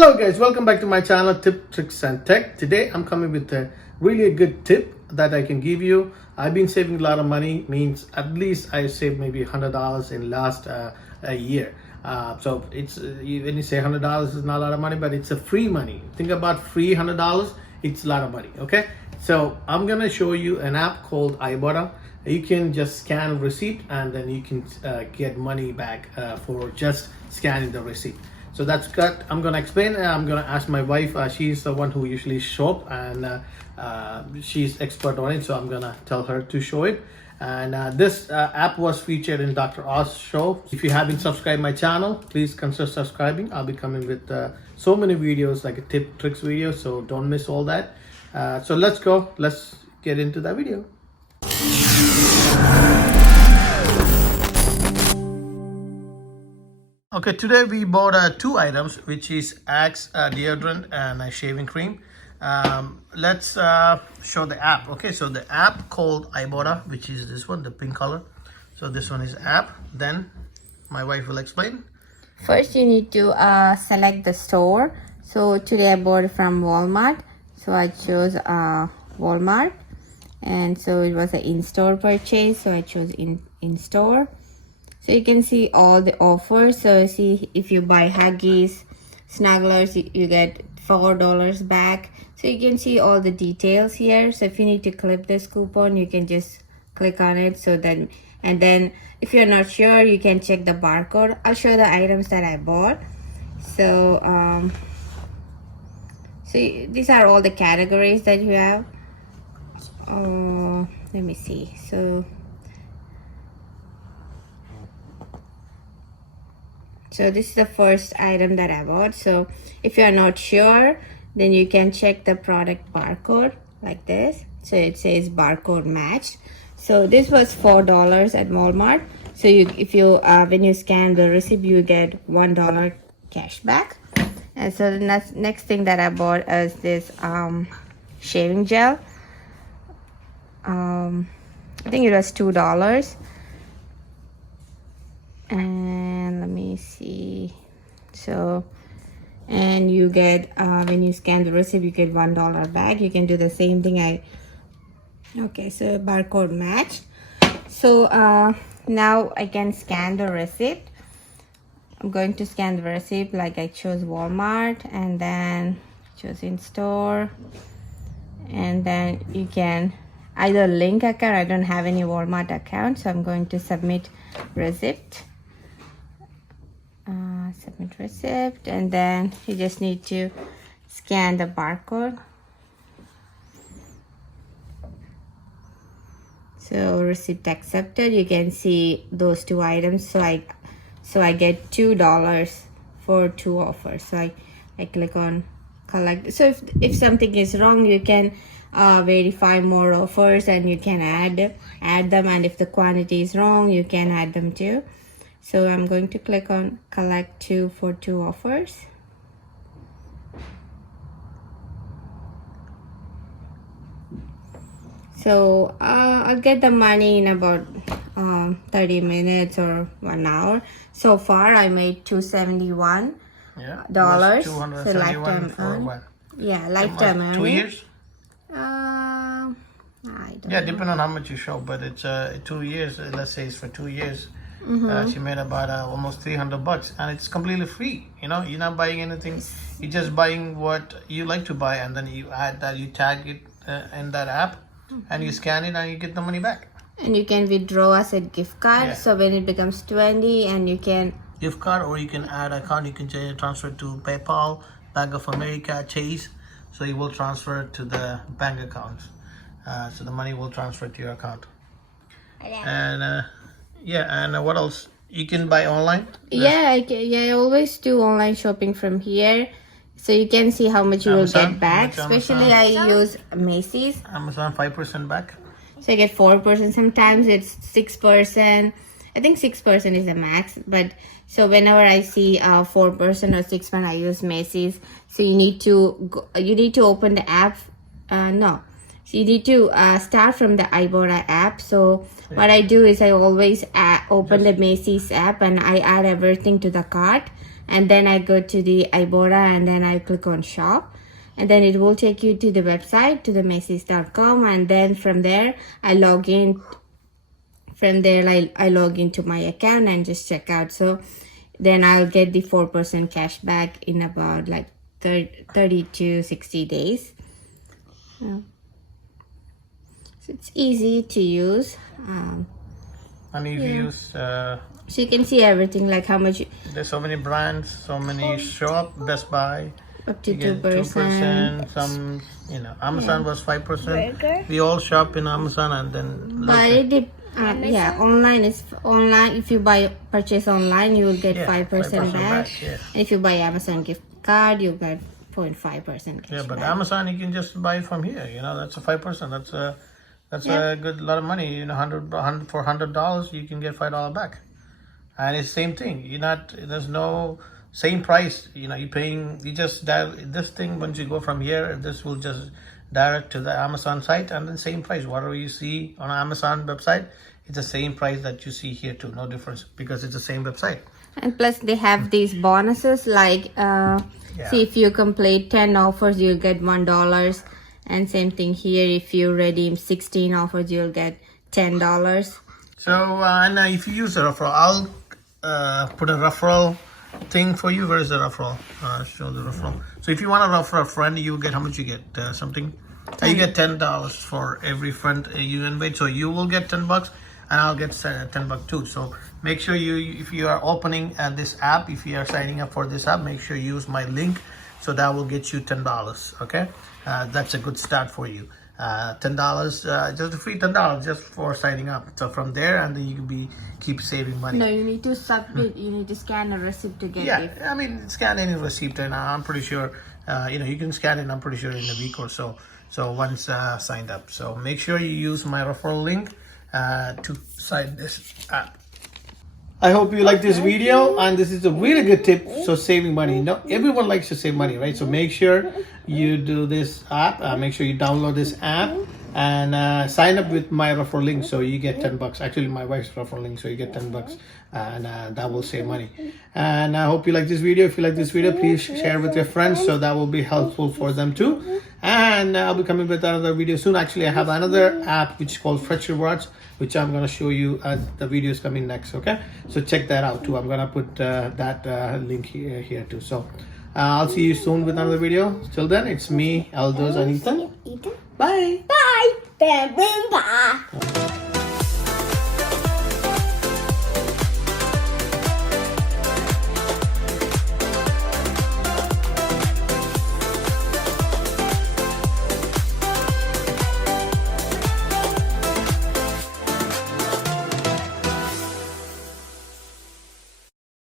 Hello guys, welcome back to my channel Tip, Tricks and Tech. Today I'm coming with a really good tip that I can give you. I've been saving a lot of money, means at least I saved maybe $100 in last a year. So it's when you say $100 is not a lot of money, but it's a free money. Think about free $100, it's a lot of money. Okay, so I'm gonna show you an app called Ibotta. You can just scan a receipt and then you can get money back for just scanning the receipt. So that's good. I'm gonna explain. I'm gonna ask my wife. She's the one who usually shop and she's expert on it. So I'm gonna tell her to show it. And this app was featured in Dr. Oz show. If you haven't subscribed my channel, please consider subscribing. I'll be coming with so many videos, like a tip, tricks video. So don't miss all that. So let's go. Let's get into that video. Okay, today we bought two items, which is Axe deodorant and a shaving cream. Let's show the app. Okay, so the app called Ibotta, which is this one, the pink color. So this one is app. Then my wife will explain. First, you need to select the store. So today I bought it from Walmart. So I chose Walmart. And so it was an in-store purchase. So I chose in-store. So you can see all the offers. So see, if you buy Huggies, Snugglers, you get $4 back. So you can see all the details here. So if you need to clip this coupon, you can just click on it. So then, and then if you're not sure, you can check the barcode. I'll show the items that I bought. So so these are all the categories that you have. Let me see. So this is the first item that I bought. So if you're not sure, then you can check the product barcode like this. So it says barcode matched. So this was $4 at Walmart. So if you when you scan the receipt, you get $1 cash back. And so the next thing that I bought is this shaving gel. I think it was $2. And let me see. So, and you get when you scan the receipt, you get $1 back. You can do the same thing. Okay, so barcode match. So now I can scan the receipt. I'm going to scan the receipt. Like I chose Walmart and then choose in store, and then you can either link account. I don't have any Walmart account, so I'm going to submit receipt. Submit receipt, and then you just need to scan the barcode. So receipt accepted. You can see those two items. So I get $2 for two offers. So I click on collect. So if something is wrong, you can verify more offers and you can add them, and if the quantity is wrong, you can add them too. So I'm going to click on collect two for two offers. So I'll get the money in about 30 minutes or 1 hour. So far I made $271. Yeah. So lifetime earn. What? Yeah, lifetime earn. 2 years? I don't Yeah, know. depending on how much you show, but it's 2 years. Let's say it's for 2 years. She made about almost $300, and it's completely free. You know, you're not buying anything. You're just buying what you like to buy, and then you add that, you tag it in that app, and you scan it, and you get the money back. And you can withdraw as a gift card. Yeah. So when it becomes 20, and you can Gift card, or you can add account. You can transfer to PayPal, Bank of America, Chase. So you will transfer to the bank accounts. So the money will transfer to your account. And yeah, and what else? You can buy online? Yeah, I always do online shopping from here. So you can see how much you will Amazon? get back. How much Especially I use Macy's. Amazon 5% back. So I get 4%. Sometimes it's 6%. I think 6% is the max. But so whenever I see 4% or 6%, I use Macy's. So you need to open the app. No. So you need to start from the Ibotta app. So what I do is I always open the Macy's app and I add everything to the cart. and then I go to the Ibotta and then I click on shop, and then it will take you to the website, to the Macy's.com, and then from there I log in. From there I log into my account and just check out. So then I'll get the 4% cash back in about like 30 to 60 days. So it's easy to use. And if you use, So you can see everything, like how much, there's so many brands, so many shop, Best Buy. up to You get 2%. 2%, some, Amazon was 5%. We all shop in Amazon and then. But online is online. If you purchase online, you will get 5% back. Yeah. If you buy Amazon gift card, you get 0.5% cash Yeah, but back. Amazon you can just buy it from here. That's a 5%. That's a good lot of money. For $100 you can get $5 back, and it's same thing. There's no same price. You're paying. You just dial this thing once you go from here. This will just direct to the Amazon site, and then same price. Whatever you see on Amazon website, it's the same price that you see here too. No difference because it's the same website. And plus they have these bonuses, like see, if you complete 10 offers, you get $1. And same thing here, if you redeem 16 offers, you'll get $10. So and if you use a referral, I'll put a referral thing for you. Where is the referral? Show the referral. So if you want to refer a friend, you get, how much you get? Something. You get $10 for every friend you invite. So you will get $10, and I'll get $10 too. So make sure if you are opening this app, if you are signing up for this app, make sure you use my link. So that will get you $10. Okay, that's a good start for you. $10, just a free $10 just for signing up. So from there, and then you can keep saving money. No, you need to submit. You need to scan a receipt to get it. Yeah, I mean, scan any receipt, and I'm pretty sure, you can scan it. I'm pretty sure in a week or so. So once signed up, so make sure you use my referral link to sign this app. I hope you like this video, and this is a really good tip. So saving money, everyone likes to save money, right? So make sure you do this app. Make sure you download this app and sign up with my referral link, so you get $10. Actually, my wife's referral link, so you get $10, and that will save money. And I hope you like this video. If you like this video, please share with your friends, so that will be helpful for them too. And I'll be coming with another video soon. Actually, I have another app which is called Fresh Rewards, which I'm going to show you the video is coming next. Okay, so check that out too. I'm going to put that link here too. So I'll see you soon with another video. Till then, it's me, Aldos, and Ethan. Bye. Bye. Bye.